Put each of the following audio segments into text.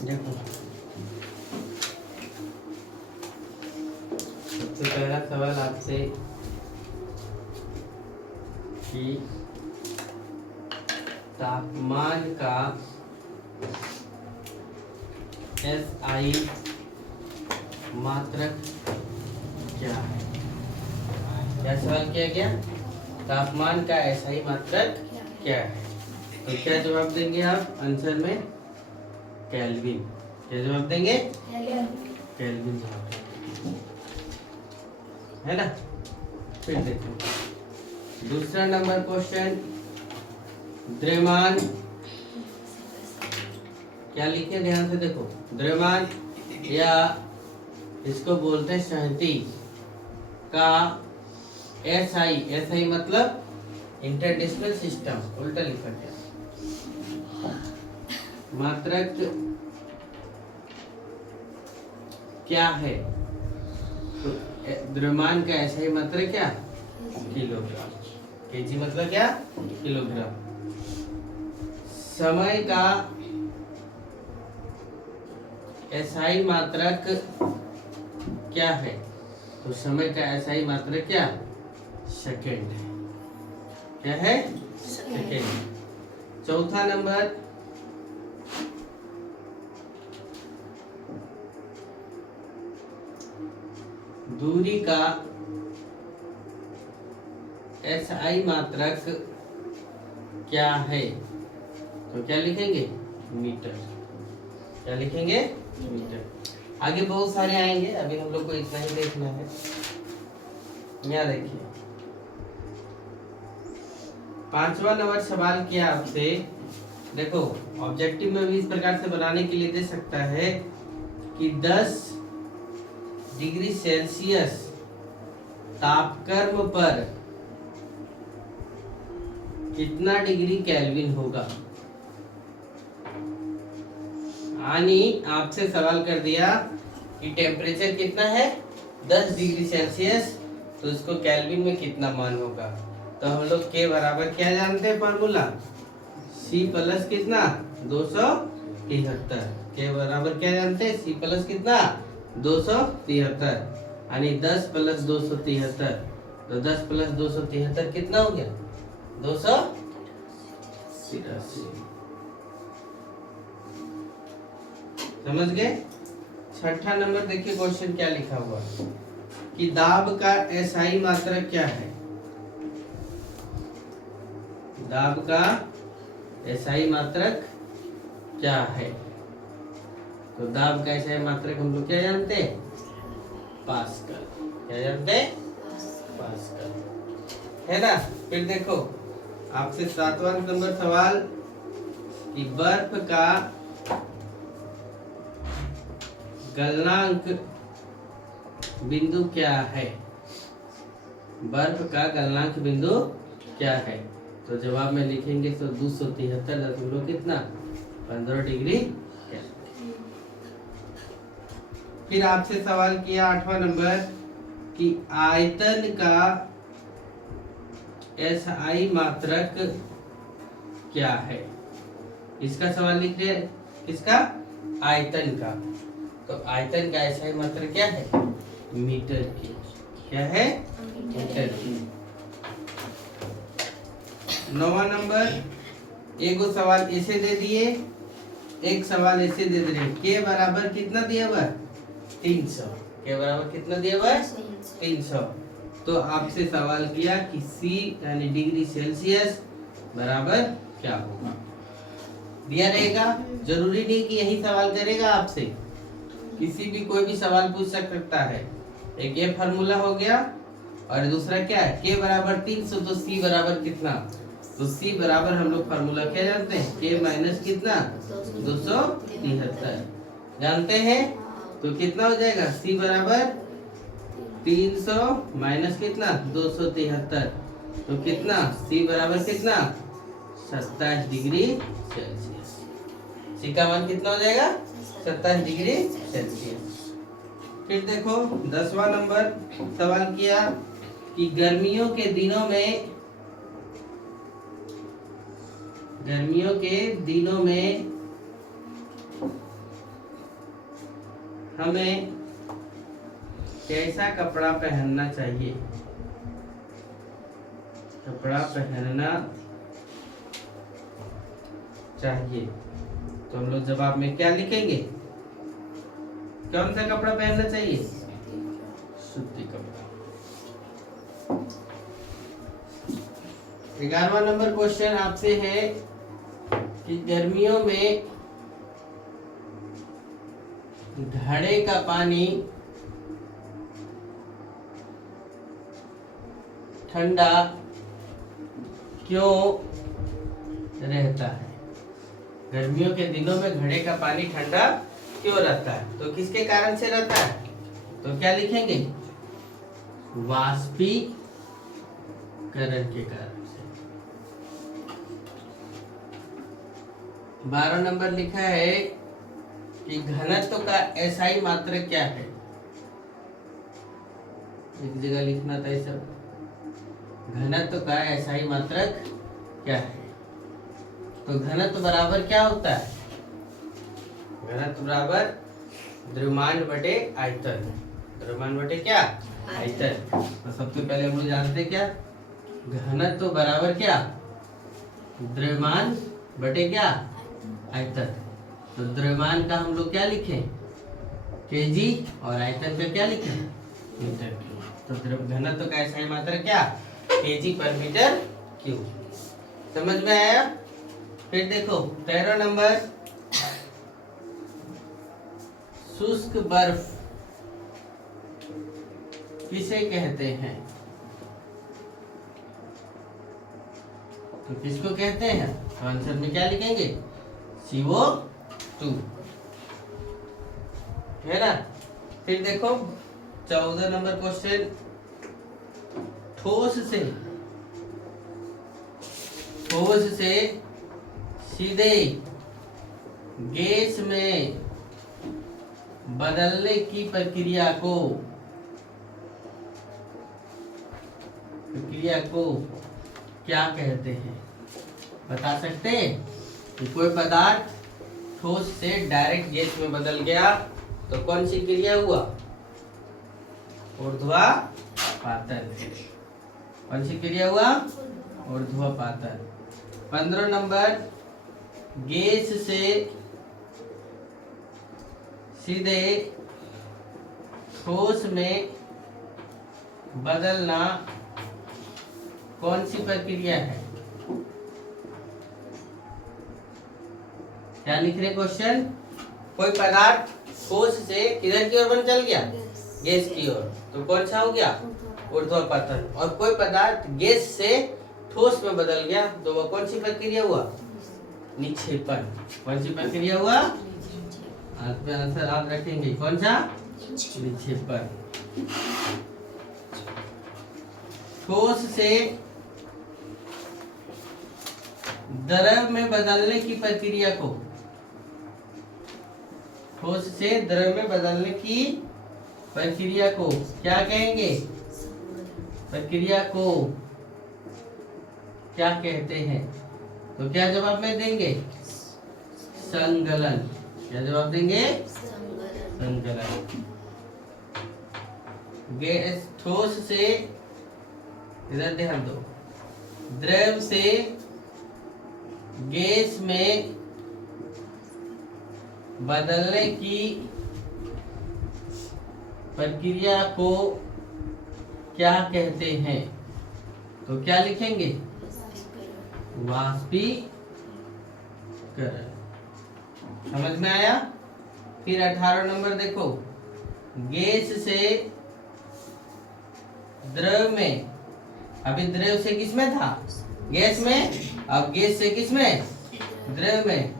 देखो सबसे पहला सवाल आपसे कि तापमान का SI मात्रक क्या है। क्या सवाल किया गया? तापमान का SI मात्रक क्या है। तो क्या जवाब देंगे आप आंसर में? केल्विन। क्या जवाब देंगे? केल्विन जवाब देंगे, है ना। फिर देखो दूसरा नंबर क्वेश्चन, द्रव्यमान क्या लिखे ध्यान से देखो। द्रव्यमान या इसको बोलते हैं सहती का SI मतलब इंटरडिसिप्लिनरी सिस्टम, उल्टा लिखा गया, मात्रक क्या है। तो द्रव्यमान का SI मात्रक क्या? किलोग्राम। केजी मतलब क्या? किलोग्राम। समय का SI मात्रक क्या है। तो समय का SI मात्रक क्या? सेकेंड है। क्या है? सेकेंड। चौथा नंबर, दूरी का SI मात्रक क्या है। तो क्या लिखेंगे? मीटर। क्या लिखेंगे? मीटर। आगे बहुत सारे आएंगे, अभी हम लोग को इतना ही देखना है। यहाँ देखिए पांचवा नंबर सवाल किया आपसे। देखो ऑब्जेक्टिव में भी इस प्रकार से बनाने के लिए दे सकता है कि 10 डिग्री सेल्सियस तापक्रम पर कितना डिग्री केल्विन होगा। यानी आपसे सवाल कर दिया कि टेम्परेचर कितना है 10 डिग्री सेल्सियस, तो इसको केल्विन में कितना मान होगा। तो हम लोग के बराबर क्या जानते हैं फॉर्मूला? C प्लस कितना 273। के बराबर क्या जानते हैं? C प्लस कितना 273, यानी 10 प्लस 273। तो 10 प्लस 273 कितना हो गया? 283। समझ गए। छठा नंबर देखिए क्वेश्चन क्या लिखा हुआ कि दाब का SI मात्रक क्या है। दाब का SI मात्रक क्या है। तो दाब का SI मात्रक हम लोग क्या जानते हैं? पास्कल। क्या जानते हैं? पास्कल, है ना। फिर देखो आपसे सातवां नंबर सवाल कि बर्फ का गलनांक बिंदु क्या है। बर्फ का गलनांक बिंदु क्या है। तो जवाब में लिखेंगे तो 273 कितना 15 डिग्री। फिर आपसे सवाल किया आठवां नंबर कि आयतन का SI मात्रक क्या है। इसका सवाल लिख रहे हैं, किसका? आयतन का। तो आयतन का SI मात्रक क्या है? मीटर की। क्या है? मीटर की। 9वां नंबर, एक सवाल ऐसे दे दिए, एक सवाल ऐसे दे दे रहे। के बराबर कितना दिया हुआ? 300। के बराबर कितना दिया हुआ? 300। तो आपसे सवाल किया कि C यानी डिग्री सेल्सियस बराबर क्या होगा। दिया रहेगा, जरूरी नहीं कि यही सवाल करेगा आपसे, किसी भी कोई भी सवाल पूछ सकता है। एक ये फार्मूला हो गया और दूसरा क्या है? के बराबर 300, तो C बराबर कितना? तो C बराबर हम लोग फार्मूला क्या जानते हैं? के माइनस कितना 273 जानते हैं। तो कितना हो जाएगा? C बराबर 300 माइनस कितना 273, तो कितना C बराबर कितना 27 डिग्री सेल्सियस। C का मान कितना हो जाएगा? 27 डिग्री सेल्सियस। फिर देखो 10वां नंबर सवाल किया कि गर्मियों के दिनों में हमें कैसा कपड़ा पहनना चाहिए? कपड़ा पहनना चाहिए तो हम लोग जवाब में क्या लिखेंगे? कौन सा कपड़ा पहनना चाहिए? सूती कपड़ा। 11वां नंबर क्वेश्चन आपसे है कि गर्मियों में घड़े का पानी ठंडा क्यों रहता है? गर्मियों के दिनों में घड़े का पानी ठंडा क्यों रहता है? तो किसके कारण से रहता है? तो क्या लिखेंगे? वाष्पीकरण के कारण से। 12 नंबर लिखा है कि घनत्व का एसआई मात्रक क्या है? एक जगह लिखना था ये सब। घनत्व का एसआई मात्रक क्या है? तो घनत्व बराबर क्या होता है? घनत्व बराबर द्रव्यमान बटे आयतन। द्रव्यमान बटे क्या? आयतन। तो सबसे पहले हम लोग जानते हैं क्या? घनत्व बराबर क्या? द्रव्यमान बटे क्या? आयतन। तो द्रव्यमान का हम लोग क्या लिखें? केजी। और आयतन का क्या लिखें? Metre cube. तो घनत्व का एसआई मात्रक क्या? केजी पर मीटर क्यूब। समझ में आया? फिर देखो 13 नंबर, शुष्क बर्फ किसे कहते हैं? तो किसको कहते हैं? तो आंसर में क्या लिखेंगे? CO2 है ना। फिर देखो 14 नंबर क्वेश्चन, ठोस से सीधे गैस में बदलने की प्रक्रिया को क्या कहते हैं? बता सकते हैं? कि कोई पदार्थ ठोस से डायरेक्ट गैस में बदल गया तो कौन सी क्रिया हुआ? ऊर्ध्वापातन। कौन सी क्रिया हुआ? ऊर्ध्वापातन। 15 नंबर, गैस से सीधे ठोस में बदलना कौन सी प्रक्रिया है? क्या लिख रहे क्वेश्चन? कोई पदार्थ ठोस से किधर की ओर बन चल गया? गैस की ओर। तो कौन सा हो गया? ऊर्ध्वापातन। और कोई पदार्थ गैस से ठोस में बदल गया तो वह कौन सी प्रक्रिया हुआ? निक्षेपण। कौन सी प्रक्रिया हुआ? आंसर आप रखेंगे कौन सा? निक्षेपण। ठोस से द्रव में बदलने की प्रक्रिया को, ठोस से द्रव में बदलने की प्रक्रिया को क्या कहेंगे? प्रक्रिया को क्या कहते हैं? तो क्या जवाब में देंगे? संगलन। क्या जवाब देंगे? संगलन। गैस ठोस से, इधर ध्यान दो, द्रव से गैस में बदलने की प्रक्रिया को क्या कहते हैं? तो क्या लिखेंगे? वाष्पीकरण। समझ में आया? फिर 18 नंबर देखो, गैस से द्रव में, अभी द्रव से किस में था? गैस में। अब गैस से किस में? द्रव में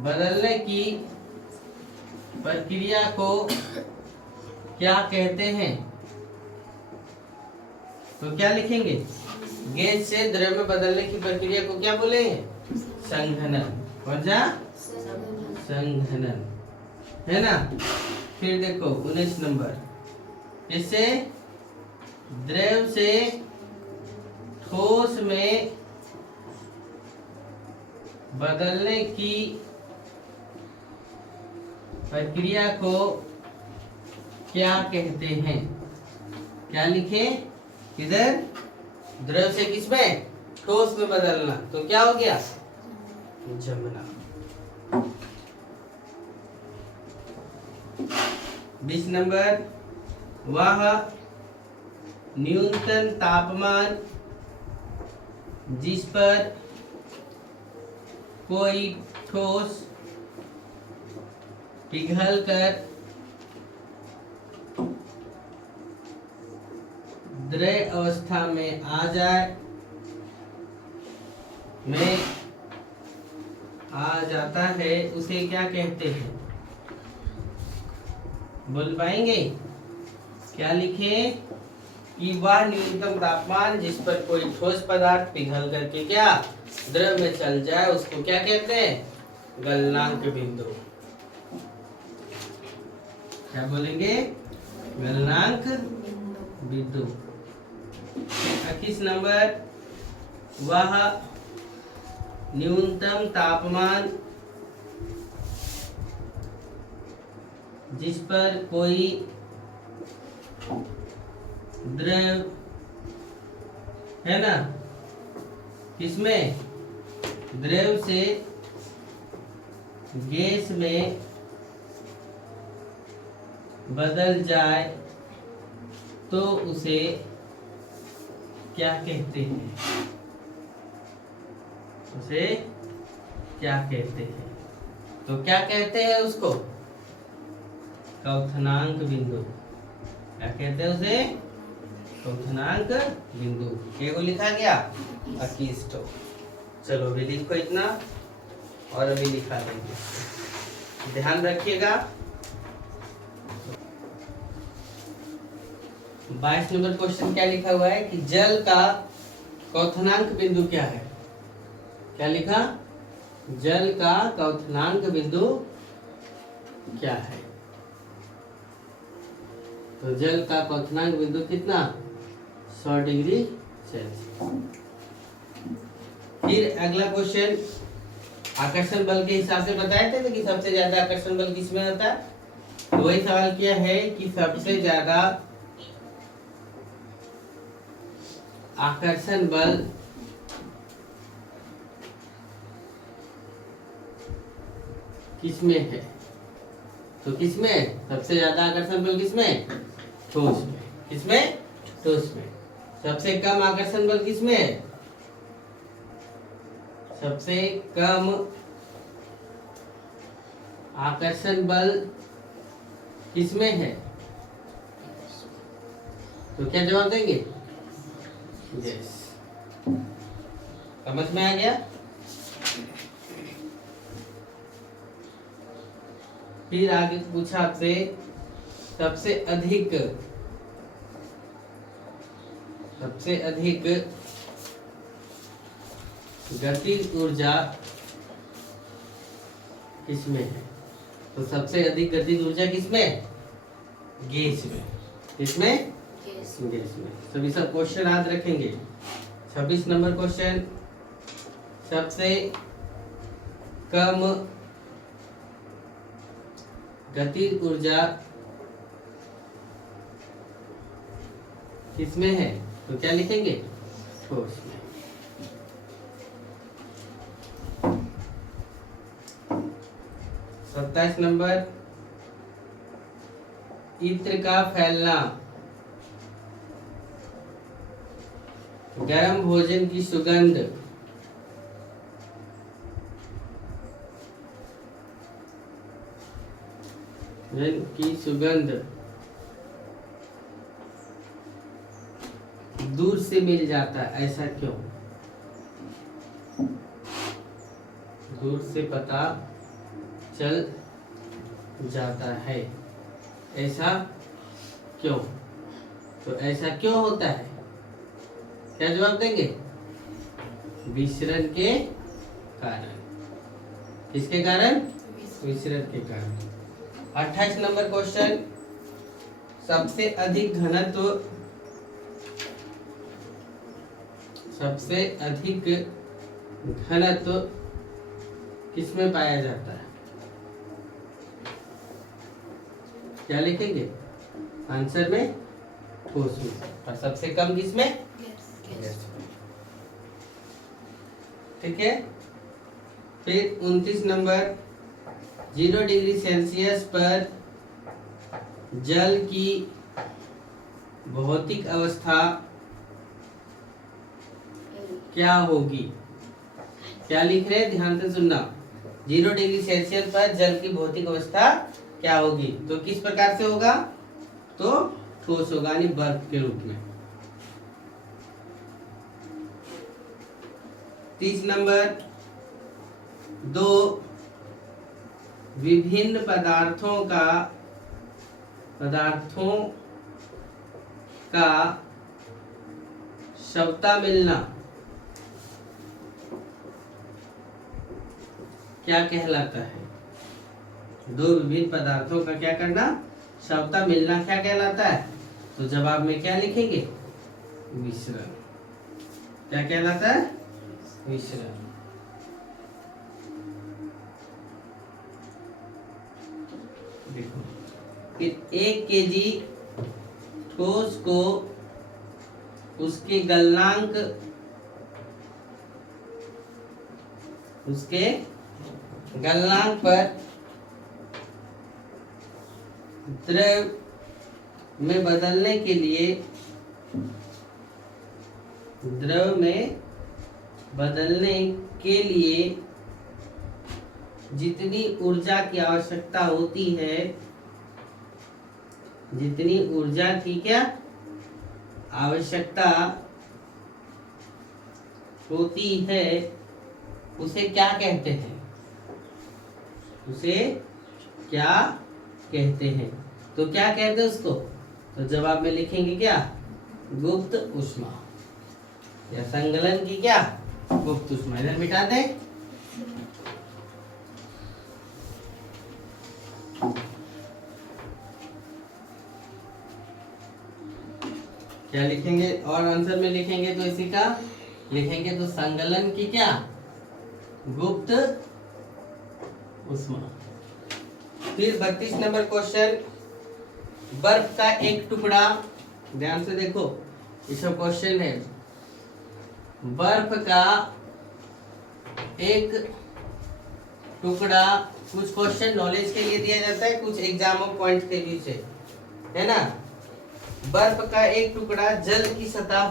बदलने की प्रक्रिया को क्या कहते हैं? तो क्या लिखेंगे? गैस से द्रव में बदलने की प्रक्रिया को क्या बोलेंगे? संघनन। कौन सा? संघनन, है ना। फिर देखो 19 नंबर, इससे द्रव से ठोस में बदलने की प्रक्रिया को क्या कहते हैं? क्या लिखे इधर? द्रव से किसमें? ठोस में बदलना। तो क्या हो गया? जमना। 20 नंबर, वह न्यूनतम तापमान जिस पर कोई ठोस पिघलकर द्रव अवस्था में आ जाता है, उसे क्या कहते हैं? बोल पाएंगे? क्या लिखे? कि वह न्यूनतम तापमान जिस पर कोई ठोस पदार्थ पिघल करके क्या द्रव में चल जाए, उसको क्या कहते हैं? गलनांक बिंदु। क्या बोलेंगे? गलनांक बिंदु। 21 नंबर, वह न्यूनतम तापमान जिस पर कोई द्रव है ना, किसमें? द्रव से गैस में बदल जाए तो उसे क्या कहते हैं? उसे क्या कहते हैं? तो क्या कहते हैं उसको? क्वथनांक बिंदु। क्या कहते हैं उसे? क्वथनांक बिंदु। क्या को लिखा गया? 21 तो। चलो अभी लिखो इतना और अभी लिखा देंगे, ध्यान रखिएगा। 22 नंबर क्वेश्चन क्या लिखा हुआ है कि जल का क्वथनांक बिंदु क्या है? क्या लिखा? जल का क्वथनांक बिंदु क्या है? तो जल का क्वथनांक बिंदु कितना? 100 डिग्री सेल्सियस। फिर अगला क्वेश्चन, आकर्षण बल के हिसाब से बताए थे कि सबसे ज्यादा आकर्षण बल किसमें होता है? तो वही सवाल किया है कि सबसे ज्यादा आकर्षण बल किसमें है? तो किसमें सबसे ज्यादा आकर्षण बल? किसमें? ठोस में। किसमें? ठोस में। सबसे कम आकर्षण बल किसमें है? सबसे कम आकर्षण बल किसमें है? तो क्या जवाब देंगे? यस। समझ में आ गया? फिर आगे पूछा आपसे, सबसे अधिक गतिज ऊर्जा किसमें है? तो सबसे अधिक गतिज ऊर्जा किसमें? गैस में। किसमें? गैस में। सभी सब क्वेश्चन याद रखेंगे। 26 नंबर क्वेश्चन, सबसे कम गतिज ऊर्जा किसमें है? तो क्या लिखेंगे? ठोस में। 27 नंबर, इत्र का फैलना गर्म भोजन की सुगंध दूर से मिल जाता है, ऐसा क्यों? दूर से पता चल जाता है, ऐसा क्यों? तो ऐसा क्यों होता है? क्या जवाब देंगे? विसरण के कारण। किसके कारण? विसरण के कारण। 28 नंबर क्वेश्चन, सबसे अधिक घनत्व किसमें पाया जाता है? क्या लिखेंगे आंसर में? ठोस में। और सबसे कम किसमें? गैस में। ठीक है। फिर 29 नंबर, 0 डिग्री सेल्सियस पर जल की भौतिक अवस्था क्या होगी? क्या लिख रहे हैं, ध्यान से सुनना। 0 डिग्री सेल्सियस पर जल की भौतिक अवस्था क्या होगी? तो किस प्रकार से होगा? तो ठोस होगा, यानी बर्फ के रूप में। 30 नंबर, 2 विभिन्न पदार्थों का स्वतः मिलना क्या कहलाता है? 2 विभिन्न पदार्थों का क्या करना? स्वतः मिलना क्या कहलाता है? तो जवाब में क्या लिखेंगे? मिश्रण। क्या कहलाता है? मिश्रण। देखो, 1 केजी ठोस को उसके गलनांक पर द्रव में बदलने के लिए जितनी ऊर्जा की आवश्यकता होती है, जितनी ऊर्जा की क्या आवश्यकता होती है, उसे क्या कहते हैं? उसे क्या कहते हैं? तो क्या कहते हैं उसको? तो जवाब में लिखेंगे क्या? गुप्त ऊष्मा, या संगलन की क्या गुप्त ऊष्मा। इधर मिटा दें। क्या लिखेंगे? और आंसर में लिखेंगे तो इसी का लिखेंगे तो संगलन की क्या गुप्त ऊष्मा। फिर 32 नंबर क्वेश्चन, बर्फ का एक टुकड़ा, ध्यान से देखो ये सब क्वेश्चन है। बर्फ का एक टुकड़ा, कुछ क्वेश्चन नॉलेज के लिए दिया जाता है, कुछ एग्जाम ऑफ पॉइंट के लिए से, है ना। बर्फ का एक टुकड़ा जल की सतह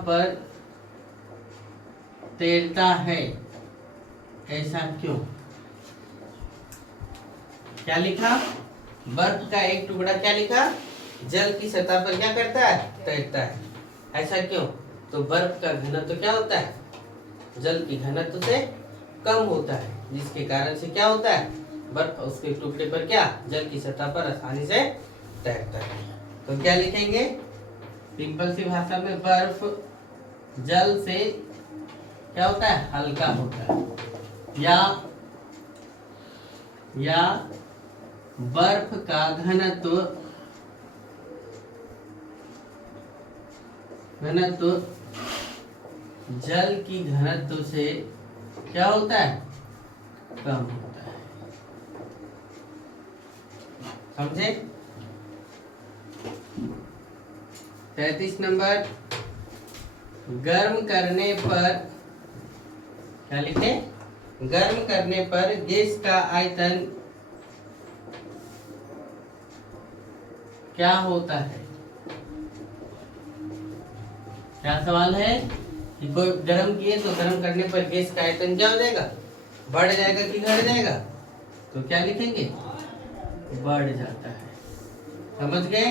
पर तैरता है, ऐसा क्यों? क्या लिखा? बर्फ का एक टुकड़ा क्या लिखा? जल की सतह पर क्या करता है? तैरता है, ऐसा क्यों? तो बर्फ का घनत्व क्या होता है? जल की घनत्व से कम होता है, जिसके कारण से क्या होता है? बर्फ उसके टुकड़े पर क्या जल की सतह पर आसानी से तैरता है। तो क्या लिखेंगे? सिंपल सी भाषा में, बर्फ जल से क्या होता है? हल्का होता है, या बर्फ का घनत्व जल की घनत्व से क्या होता है? कम होता है। समझे? 33 नंबर, गर्म करने पर क्या लिखे? गर्म करने पर गैस का आयतन क्या होता है? क्या सवाल है कि कोई गर्म किए तो गर्म करने पर गैस का आयतन क्या हो जाएगा? बढ़ जाएगा कि घट जाएगा? तो क्या लिखेंगे? बढ़ जाता है। समझ गए?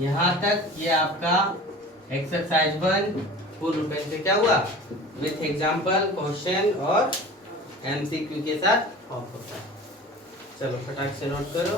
यहाँ तक ये आपका एक्सरसाइज 1 फुल रूप से क्या हुआ? विथ एग्जाम्पल, क्वेश्चन और MCQ के साथ ऑफ होता है। चलो फटाक से नोट करो।